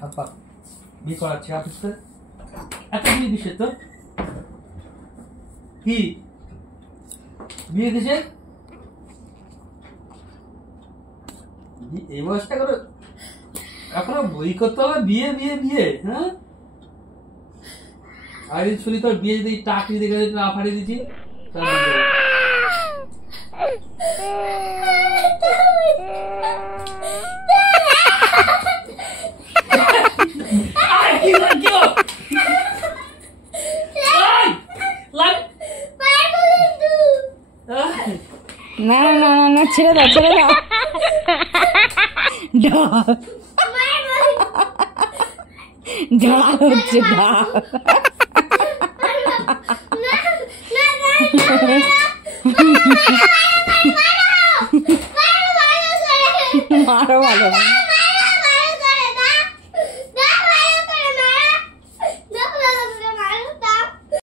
আপা বিয়ে করাচ্ছে অফিসে এত বিয়ে কিসের তো কি বিয়ে কিসের এই বয়সটা করে এখনো বই করতে হবে বিয়ে বিয়ে বিয়ে হ্যাঁ আর শুনি তোর বিয়ে যদি টাকি দেখে না ফাড়িয়ে দিচ্ছি না না না না ছেড়ে দাও ছেড়ে দাও ঢাল হচ্ছে ঢাল মারো ভালো